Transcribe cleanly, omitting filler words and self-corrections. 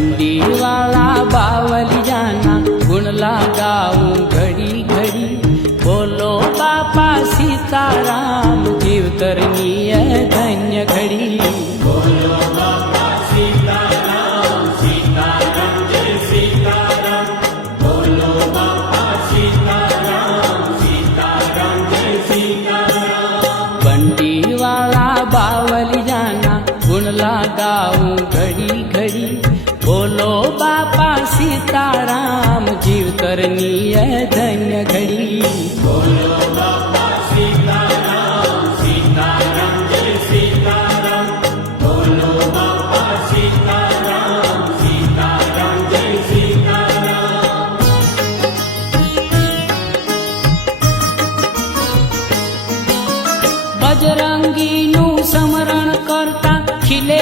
बंडी वाला बावली जाना गुण लगाऊं घड़ी घड़ी। बोलो बापा सीताराम जीव करनी है धन्य घड़ी। बोलो बापा सीताराम, सीताराम जय सीताराम। बोलो बापा सीताराम, सीताराम जय सीताराम। बंडी वाला बावली जाना गुण लगाऊं घड़ी घड़ी। बोलो बापा सीताराम जीव करनी है धन्य घड़ी। बोलो बापा सीताराम, सीताराम जय सीताराम। बोलो बापा सीताराम, सीताराम जय सीताराम। बजरंगी नु समरण करता खिले